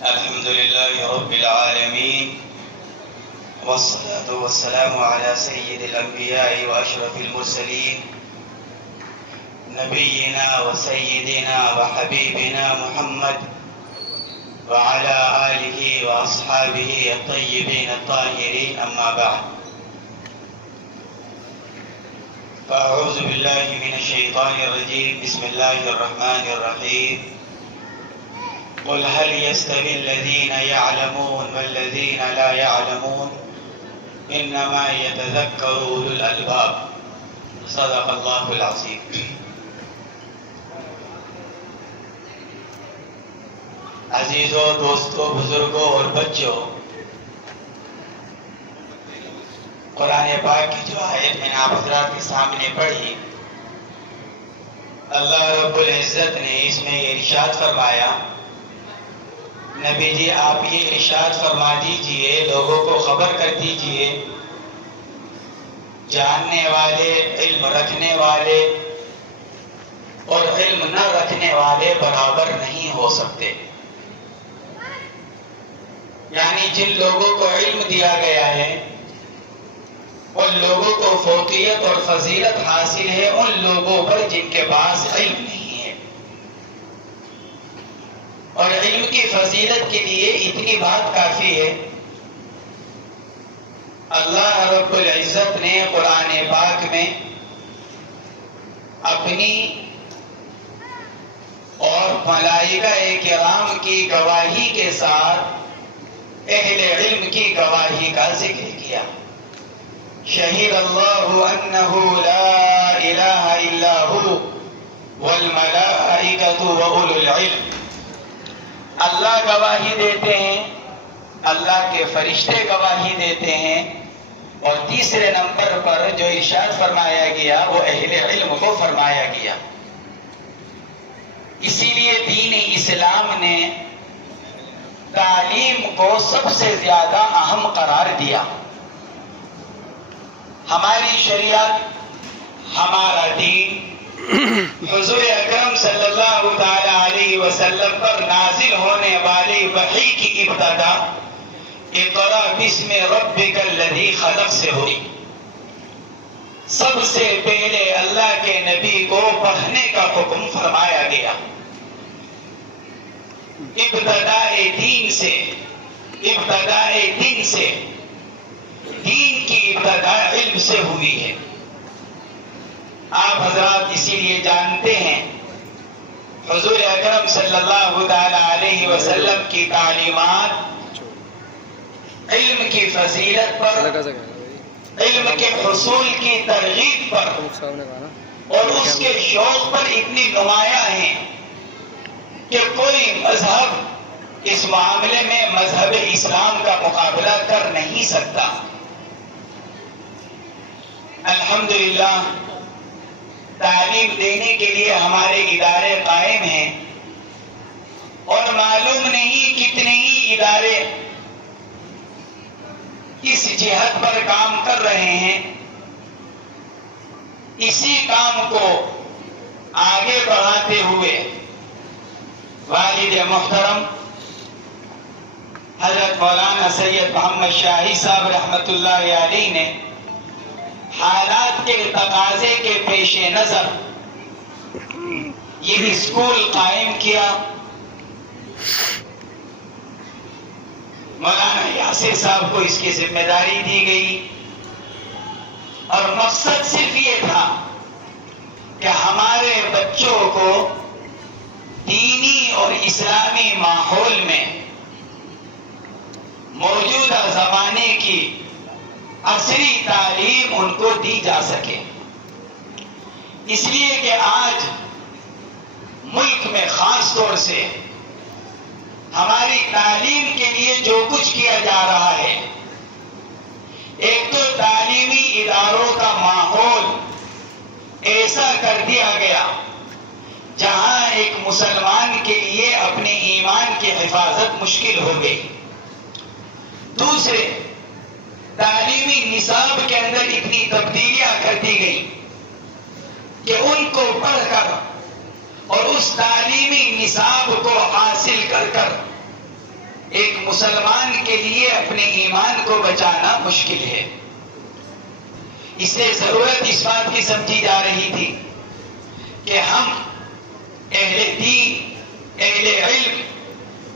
الحمد لله رب العالمين، والصلاة والسلام على سيد الأنبياء وأشرف المرسلين، نبينا وسيدنا وحبيبنا محمد وعلى آله وأصحابه الطيبين الطاهرين، أما بعد. فأعوذ بالله من الشيطان الرجيم. بسم الله الرحمن الرحيم. قل هل يستوي الذين يعلمون والذين لا يعلمون إنما يتذكر أولو الألباب. صدق الله العظيم. عزیزوں، دوستوں، بزرگوں اور بچوں، قرآن پاک کی جو آیت میں نے آپ حضرات کے سامنے پڑھی، اللہ رب العزت نے اس میں ارشاد فرمایا، نبی جی آپ یہ ارشاد فرما دیجئے، لوگوں کو خبر کر دیجئے، جاننے والے، علم رکھنے والے اور علم نہ رکھنے والے برابر نہیں ہو سکتے. یعنی جن لوگوں کو علم دیا گیا ہے، ان لوگوں کو فوقیت اور فضیلت حاصل ہے ان لوگوں پر جن کے پاس علم نہیں ہے. اور علم کی فضیلت کے لیے اتنی بات کافی ہے، اللہ رب العزت نے قرآن پاک میں اپنی اور ملائکہ کرام کی گواہی کے ساتھ اہل علم کی گواہی کا ذکر کیا. شہید اللہ انہ لا الہ الا ہو والملائکۃ واولو العلم. اللہ گواہی دیتے ہیں، اللہ کے فرشتے گواہی دیتے ہیں، اور تیسرے نمبر پر جو ارشاد فرمایا گیا وہ اہل علم کو فرمایا گیا. اسی لیے دین اسلام نے تعلیم کو سب سے زیادہ اہم قرار دیا. ہماری شریعت، ہمارا دین حضور اکرم صلی اللہ تعالی علیہ وسلم پر نازل ہونے والی وحی کی ابتدا اقرأ بسم ربک الذی خلق سے ہوئی. سب سے پہلے اللہ کے نبی کو پڑھنے کا حکم فرمایا گیا. ابتداء دین سے دین کی ابتدا علم سے ہوئی ہے. آپ حضرات اسی لیے جانتے ہیں حضور اکرم صلی اللہ تعالی علیہ وسلم کی تعلیمات علم کی فضیلت پر، علم کے حصول کی ترغیب پر اور اس کے شوق پر اتنی نمایاں ہیں کہ کوئی مذہب اس معاملے میں مذہب اسلام کا مقابلہ کر نہیں سکتا. الحمدللہ تعلیم دینے کے لیے ہمارے ادارے قائم ہیں، اور معلوم نہیں کتنے ہی ادارے اس جہت پر کام کر رہے ہیں. اسی کام کو آگے بڑھاتے ہوئے والد محترم حضرت مولانا سید محمد شاہی صاحب رحمت اللہ علیہ نے حالات کے تقاضے کے پیش نظر یہ اسکول قائم کیا. مولانا یاسر صاحب کو اس کی ذمہ داری دی گئی، اور مقصد صرف یہ تھا کہ ہمارے بچوں کو دینی اور اسلامی ماحول میں موجودہ زمانے کی عصری تعلیم ان کو دی جا سکے. اس لیے کہ آج ملک میں خاص طور سے ہماری تعلیم کے لیے جو کچھ کیا جا رہا ہے، ایک تو تعلیمی اداروں کا ماحول ایسا کر دیا گیا جہاں ایک مسلمان کے لیے اپنے ایمان کی حفاظت مشکل ہو گئی. دوسرے، تعلیمی نصاب کے اندر اتنی تبدیلیاں کر دی گئی کہ ان کو پڑھ کر اور اس تعلیمی نصاب کو حاصل کر کر ایک مسلمان کے لیے اپنے ایمان کو بچانا مشکل ہے. اس لیے ضرورت اس بات کی سمجھی جا رہی تھی کہ ہم اہل دین، اہل علم،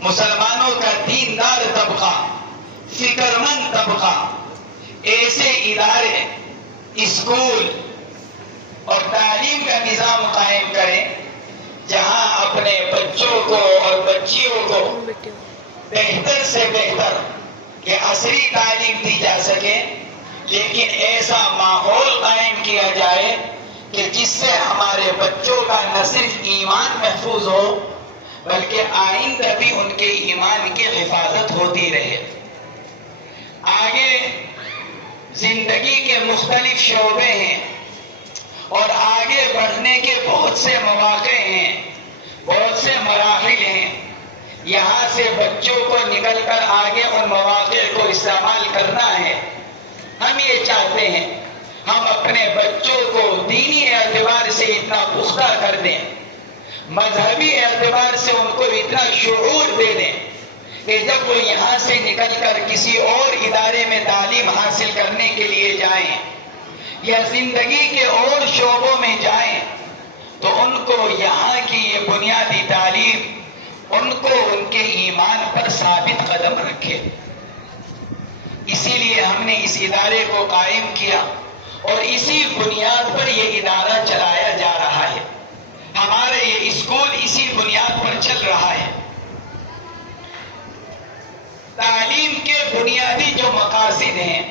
مسلمانوں کا دیندار طبقہ، فکر مند طبقہ ایسے ادارے، اسکول اور تعلیم کا نظام قائم کریں جہاں اپنے بچوں کو اور بچیوں کو بہتر سے بہتر کہ عصری تعلیم دی جا سکے، لیکن ایسا ماحول قائم کیا جائے کہ جس سے ہمارے بچوں کا نہ صرف ایمان محفوظ ہو بلکہ آئندہ بھی ان کے ایمان کی حفاظت ہوتی رہے. آگے زندگی کے مختلف شعبے ہیں اور آگے بڑھنے کے بہت سے مواقع ہیں، بہت سے مراحل ہیں. یہاں سے بچوں کو نکل کر آگے ان مواقع کو استعمال کرنا ہے. ہم یہ چاہتے ہیں ہم اپنے بچوں کو دینی اعتبار سے اتنا پختہ کر دیں، مذہبی اعتبار سے ان کو اتنا شعور دے دیں کہ جب وہ یہاں سے نکل کر کسی اور ادارے میں تعلیم حاصل کرنے کے لیے جائیں یا زندگی کے اور شعبوں میں جائیں تو ان کو یہاں کی یہ بنیادی تعلیم ان کو ان کے ایمان پر ثابت قدم رکھے. اسی لیے ہم نے اس ادارے کو قائم کیا اور اسی بنیاد پر یہ ادارہ چلایا جا رہا ہے. ہمارے یہ اسکول اسی بنیاد پر چل رہا ہے. تعلیم کے بنیادی جو مقاصد ہیں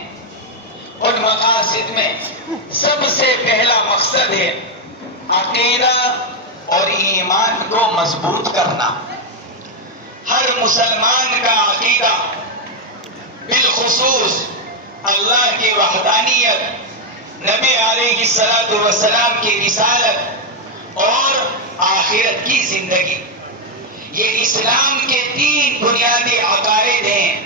ان مقاصد میں سب سے پہلا مقصد ہے عقیدہ اور ایمان کو مضبوط کرنا. ہر مسلمان کا عقیدہ بالخصوص اللہ کی وحدانیت، نبی علیہ الصلوۃ والسلام کی رسالت اور آخرت کی زندگی، یہ اسلام کے 3 بنیادی عقائد ہیں: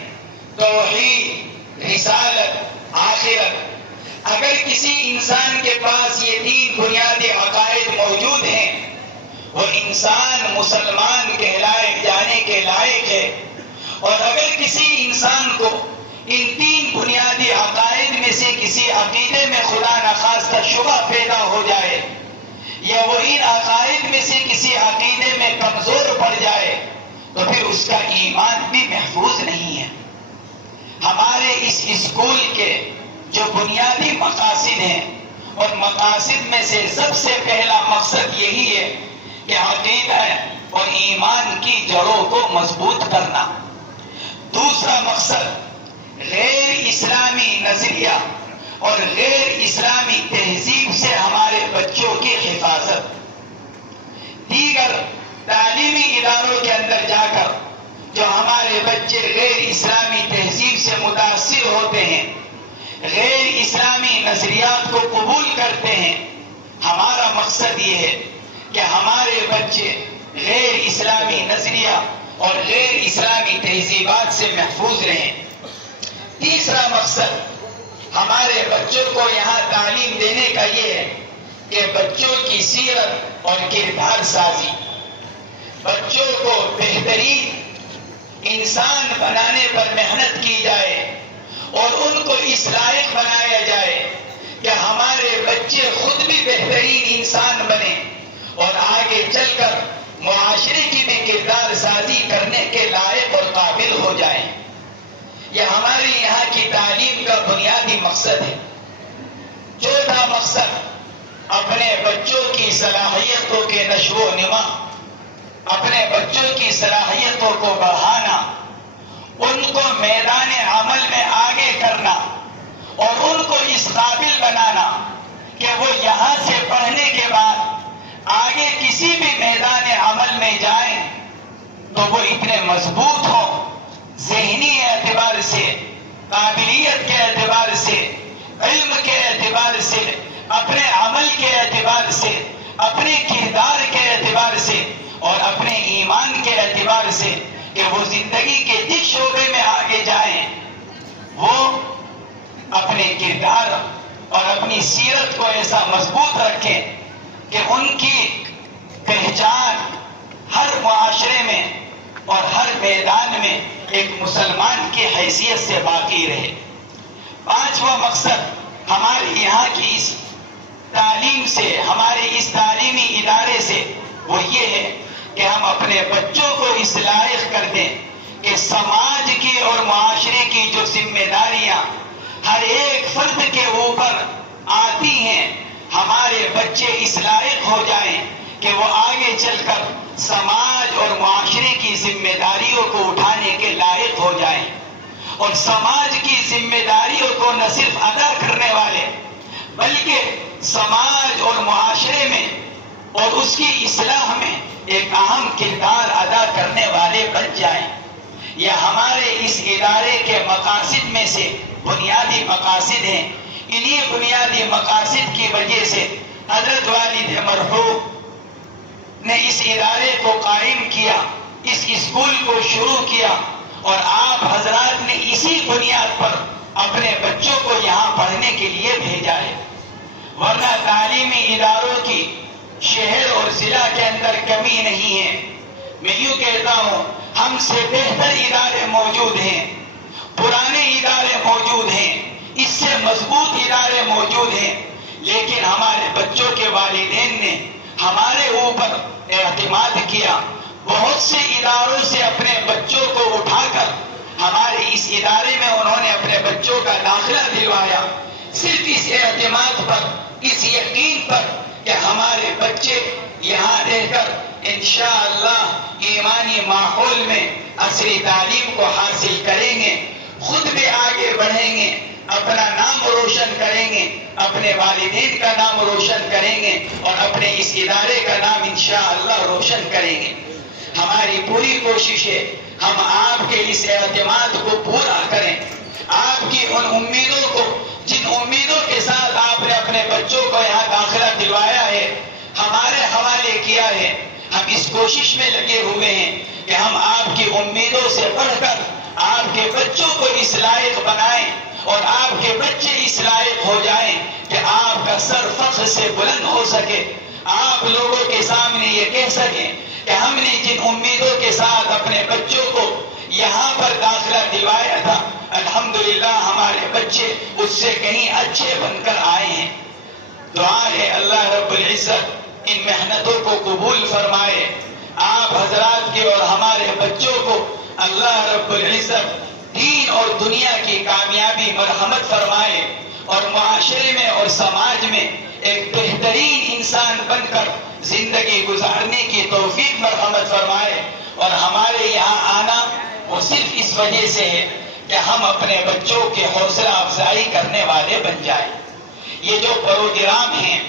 توحید، رسالت، آخرت. اگر کسی انسان کے پاس یہ 3 بنیادی عقائد موجود ہیں وہ انسان مسلمان کہلائے جانے کے لائق ہے. اور اگر کسی انسان کو ان 3 بنیادی عقائد میں سے کسی عقیدے میں خدا نخواستہ شبہ پیدا ہو جائے یا وہ ان عقائد میں سے کسی عقیدے میں کمزور پڑ جائے تو پھر اس کا ایمان بھی محفوظ نہیں ہے. ہمارے اس اسکول کے جو بنیادی مقاصد ہیں ان مقاصد میں سے سب سے پہلا مقصد یہی ہے کہ عقیدہ اور ایمان کی جڑوں کو مضبوط کرنا. دوسرا مقصد غیر اسلامی نظریہ اور غیر اسلامی تہذیب سے ہمارے بچوں کی حفاظت. دیگر تعلیمی اداروں کے اندر جا کر جو ہمارے بچے غیر اسلامی تہذیب سے متاثر ہوتے ہیں، غیر اسلامی نظریات کو قبول کرتے ہیں، ہمارا مقصد یہ ہے کہ ہمارے بچے غیر اسلامی نظریہ اور غیر اسلامی تہذیبات سے محفوظ رہیں. تیسرا مقصد ہمارے بچوں کو یہاں تعلیم دینے کا یہ ہے کہ بچوں کی سیرت اور کردار سازی، بچوں کو بہترین انسان بنانے پر محنت کی جائے اور ان کو اس لائق بنایا جائے کہ ہمارے بچے خود بھی بہترین انسان بنے اور آگے چل کر معاشرے کی بھی کردار سازی کرنے کے لائق اور قابل ہو جائیں. یہ ہماری یہاں کی تعلیم کا بنیادی مقصد ہے. چوتھا مقصد اپنے بچوں کی صلاحیتوں کے نشو و نما، اپنے بچوں کی صلاحیتوں کو بڑھانا، ان کو میدان عمل میں آگے کرنا اور ان کو اس قابل بنانا کہ وہ یہاں سے پڑھنے کے بعد آگے کسی بھی میدان عمل میں جائیں تو وہ اتنے مضبوط ہوں، ذہنی اعتبار سے، قابلیت کے اعتبار سے، علم کے اعتبار سے، اپنے عمل کے اعتبار سے، اپنے کردار کے اعتبار سے اور اپنے ایمان کے اعتبار سے کہ وہ زندگی کے جس شعبے میں آگے جائیں وہ اپنے کردار اور اپنی سیرت کو ایسا مضبوط رکھیں کہ ان کی پہچان ہر معاشرے میں اور ہر میدان میں ایک مسلمان کی حیثیت سے باقی رہے۔ پانچواں مقصد ہمارے یہاں کی اس تعلیم سے، ہمارے اس تعلیمی ادارے سے وہ یہ ہے کہ ہم اپنے بچوں کو اس لائق کر دیں کہ سماج کی اور معاشرے کی جو ذمہ داریاں ہر ایک فرد کے اوپر آتی ہیں، ہمارے بچے اس لائق ہو جائیں کہ وہ آگے چل کر سماج اور معاشرے کی ذمہ داریوں کو اٹھانے کے لائق ہو جائیں، اور سماج کی ذمہ داریوں کو نہ صرف ادا کرنے والے بلکہ سماج اور معاشرے میں اور اس کی اصلاح میں ایک اہم کردار ادا کرنے والے بن جائیں۔ یہ ہمارے اس ادارے کے مقاصد میں سے بنیادی مقاصد ہیں۔ انہی بنیادی مقاصد کی وجہ سے حضرت والد مرحوم نے اس ادارے کو قائم کیا، اس اسکول کو شروع کیا، اور آپ حضرات نے اسی بنیاد پر اپنے بچوں کو یہاں پڑھنے کے لیے بھیجا ہے، ورنہ تعلیمی اداروں کی شہر اور ضلع کے اندر کمی نہیں ہے۔ میں یوں کہتا ہوں، ہم سے بہتر ادارے موجود ہیں، پرانے ادارے موجود ہیں، اس سے مضبوط ادارے موجود ہیں، لیکن ہمارے بچوں کے والدین نے ہمارے اوپر اعتماد کیا، بہت سے اداروں سے اپنے بچوں کو اٹھا کر ہمارے اس ادارے میں انہوں نے اپنے بچوں کا داخلہ دلوایا، صرف اس اعتماد پر، اس یقین پر کہ ہمارے بچے یہاں رہ کر انشاءاللہ ایمانی ماحول میں عصری تعلیم کو حاصل کریں گے، خود بھی آگے بڑھیں گے، اپنا نام روشن کریں گے، اپنے والدین کا نام روشن کریں گے، اور اپنے اس ادارے کا نام انشاءاللہ روشن کریں گے۔ ہماری پوری کوشش ہے ہم آپ کے اس اعتماد کو پورا کریں، آپ کی ان امیدوں کو، جن امیدوں کے ساتھ آپ نے اپنے بچوں کو یہاں داخلہ دلوایا ہے، ہمارے حوالے کیا ہے، ہم اس کوشش میں لگے ہوئے ہیں کہ ہم آپ کی امیدوں سے بڑھ کر آپ کے بچوں کو اس لائق بنائیں، اور آپ کے بچے اس لائق ہو جائیں کہ آپ کا سر فخر سے بلند ہو سکے، آپ لوگوں کے سامنے یہ کہہ سکیں کہ ہم نے جن امیدوں کے ساتھ اپنے بچوں کو یہاں پر داخلہ دلوایا تھا، الحمدللہ ہمارے بچے اس سے کہیں اچھے بن کر آئے ہیں۔ دعا ہے اللہ رب العزت ان محنتوں کو قبول فرمائے، آپ حضرات کے اور ہمارے بچوں کو اللہ رب العزت دین اور دنیا کی کامیابی مرحمت فرمائے، اور معاشرے میں اور سماج میں ایک بہترین انسان بن کر زندگی گزارنے کی توفیق مرحمت فرمائے۔ اور ہمارے یہاں آنا وہ صرف اس وجہ سے ہے کہ ہم اپنے بچوں کے حوصلہ افزائی کرنے والے بن جائیں۔ یہ جو پروگرام ہیں،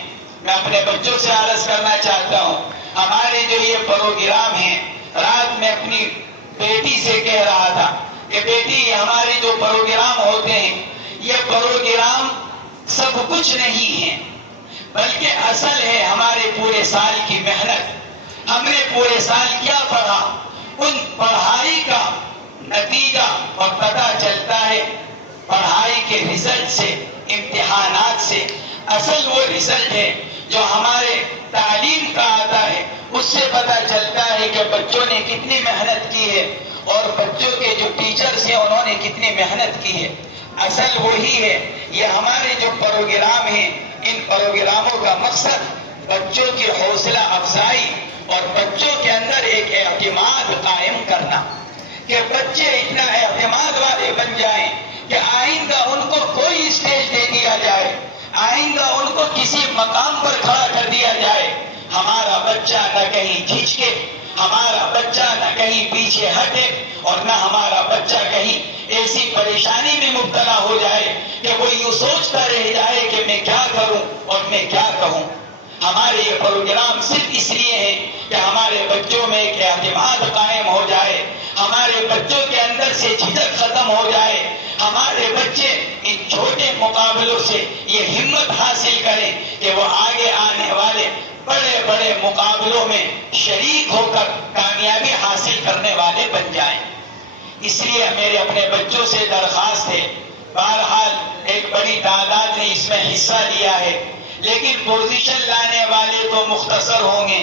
میں اپنے بچوں سے عرض کرنا چاہتا ہوں، ہمارے جو یہ پروگرام ہیں، رات میں اپنی بیٹی سے کہہ رہا تھا کہ بیٹی ہمارے جو پروگرام ہوتے ہیں، یہ پروگرام سب کچھ نہیں ہے، بلکہ اصل ہے ہمارے پورے سال کی محنت۔ ہم نے پورے سال کیا پڑھا، ان پڑھائی کا نتیجہ اور پتہ چلتا ہے پڑھائی کے رزلٹ سے، امتحانات سے۔ اصل وہ رزلٹ ہے جو ہمارے تعلیم کا آتا ہے، اس سے پتہ چلتا ہے کہ بچوں نے کتنی محنت کی ہے، اور بچوں کے جو ٹیچرز ہیں انہوں نے کتنی محنت کی ہے۔ اصل وہی ہے۔ یہ ہمارے جو پروگرام ہیں، ان پروگراموں کا مقصد بچوں کی حوصلہ افزائی اور بچوں کے اندر ایک اعتماد قائم کرنا، کہ بچے اتنا اعتماد والے بن جائیں کہ آئندہ ان کو کوئی اسٹیج دے دیا جائے، آئندہ ان کو کسی مقام پر کھڑا کر دیا جائے، ہمارا بچہ نہ کہیں جھجکے، ہمارا بچہ نہ کہیں پیچھے ہٹے، اور نہ ہمارا بچہ کہیں ایسی پریشانی میں مبتلا ہو جائے کہ وہ یوں سوچتا رہ جائے کہ میں کیا کروں اور میں کیا کہوں۔ ہمارے یہ پروگرام صرف اس لیے ہے کہ ہمارے بچوں میں ایک اعتماد قائم ہو جائے، ہمارے بچوں کے اندر سے جھجک ختم ہو جائے، ہمارے بچے ان چھوٹے مقابلوں سے یہ ہمت حاصل کریں کہ وہ آگے آنے والے بڑے بڑے مقابلوں میں شریک ہو کر کامیابی حاصل کرنے والے بن جائیں۔ اس لیے میرے اپنے بچوں سے درخواست ہے، بہرحال ایک بڑی تعداد نے اس میں حصہ لیا ہے، لیکن پوزیشن لانے والے تو مختصر ہوں گے،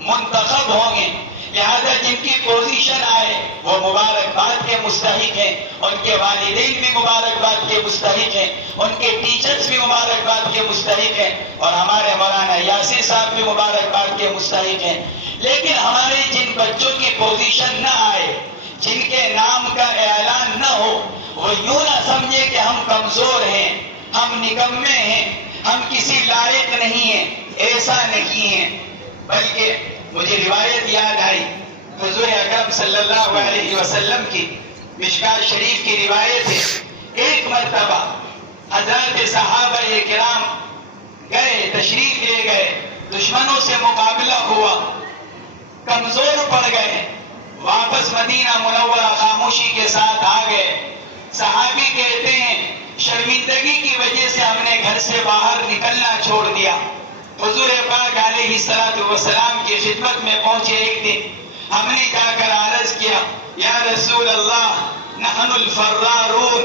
منتخب ہوں گے، لہذا جن کی پوزیشن آئے وہ مبارکباد کے مستحق ہیں، ان کے والدین بھی مبارکباد کے مستحق ہیں، ان کے ٹیچرز بھی مبارکباد کے مستحق ہیں، اور ہمارے مولانا یاسر صاحب بھی مبارکباد کے مستحق ہیں۔ لیکن ہمارے جن بچوں کی پوزیشن نہ آئے، جن کے نام کا اعلان نہ ہو، وہ یوں نہ سمجھے کہ ہم کمزور ہیں، ہم نکمے ہیں، ہم کسی لائق نہیں ہیں، ایسا نہیں ہے، بلکہ مجھے روایت یاد آئی حضور اکرم صلی اللہ علیہ وسلم کی مشکات شریف کی روایت ہے۔ ایک مرتبہ حضرات صحابہ کرام گئے، تشریف لے گئے، دشمنوں سے مقابلہ ہوا، کمزور پڑ گئے، واپس مدینہ منورہ خاموشی کے ساتھ آ گئے۔ صحابی کہتے ہیں شرمندگی کی وجہ سے ہم نے گھر سے باہر نکلنا چھوڑ دیا۔ حضور پاک علیہ السلام کی خدمت میں پہنچے ایک دن، ہم نے جا کر عرض کیا یا رسول اللہ نحن الفرارون،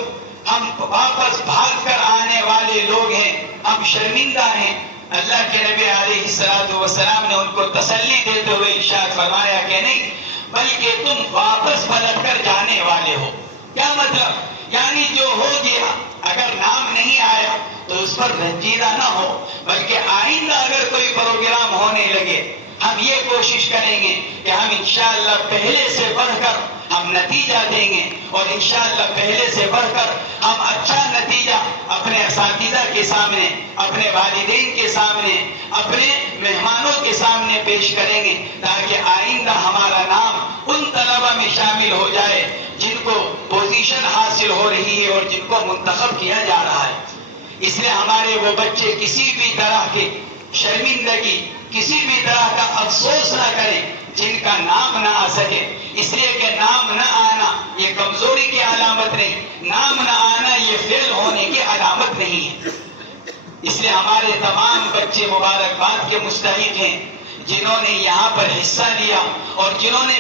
ہم واپس بھاگ کر آنے والے لوگ ہیں، ہم شرمندہ ہیں۔ اللہ کے نبی علیہ السلام نے ان کو تسلی دیتے ہوئے ارشاد فرمایا کہ نہیں، بلکہ تم واپس پلٹ کر جانے والے ہو۔ کیا مطلب؟ یعنی جو ہو گیا، اگر نام نہیں آیا تو اس پر رنجیدہ نہ ہو، بلکہ آئندہ اگر کوئی پروگرام ہونے لگے ہم یہ کوشش کریں گے کہ ہم انشاءاللہ پہلے سے بڑھ کر ہم نتیجہ دیں گے، اور انشاءاللہ پہلے سے بڑھ کر ہم اچھا نتیجہ اپنے اساتذہ کے سامنے، اپنے والدین کے سامنے، اپنے مہمانوں کے سامنے پیش کریں گے، تاکہ آئندہ ہمارا نام ان طلبہ میں شامل ہو جائے جن کو پوزیشن حاصل ہو رہی ہے اور جن کو منتخب کیا جا رہا ہے۔ اس لیے ہمارے وہ بچے کسی بھی طرح کی شرمندگی، کسی بھی طرح کا افسوس نہ کریں جن کا نام نہ آ سکے، اس لیے کہ نام نہ آنا یہ کمزوری کی علامت نہیں، نام نہ آنا یہ فیل ہونے کی علامت نہیں ہے۔ اس لیے ہمارے تمام بچے مبارکباد کے مستحق ہیں جنہوں نے یہاں پر حصہ لیا، اور جنہوں نے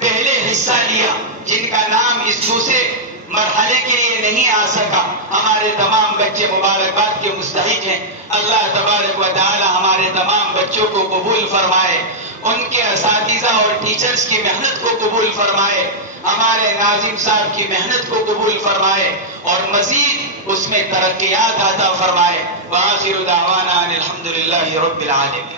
پہلے حصہ لیا، جن کا نام اس دوسرے مرحلے کے لیے نہیں آ سکا، ہمارے تمام بچے مبارکباد کے مستحق ہیں۔ اللہ تبارک و تعالی ہمارے تمام بچوں کو قبول فرمائے، ان کے اساتذہ اور ٹیچرز کی محنت کو قبول فرمائے، ہمارے ناظم صاحب کی محنت کو قبول فرمائے، اور مزید اس میں ترقیات عطا فرمائے۔ وآخر دعوانا ان الحمد للہ رب العالمین۔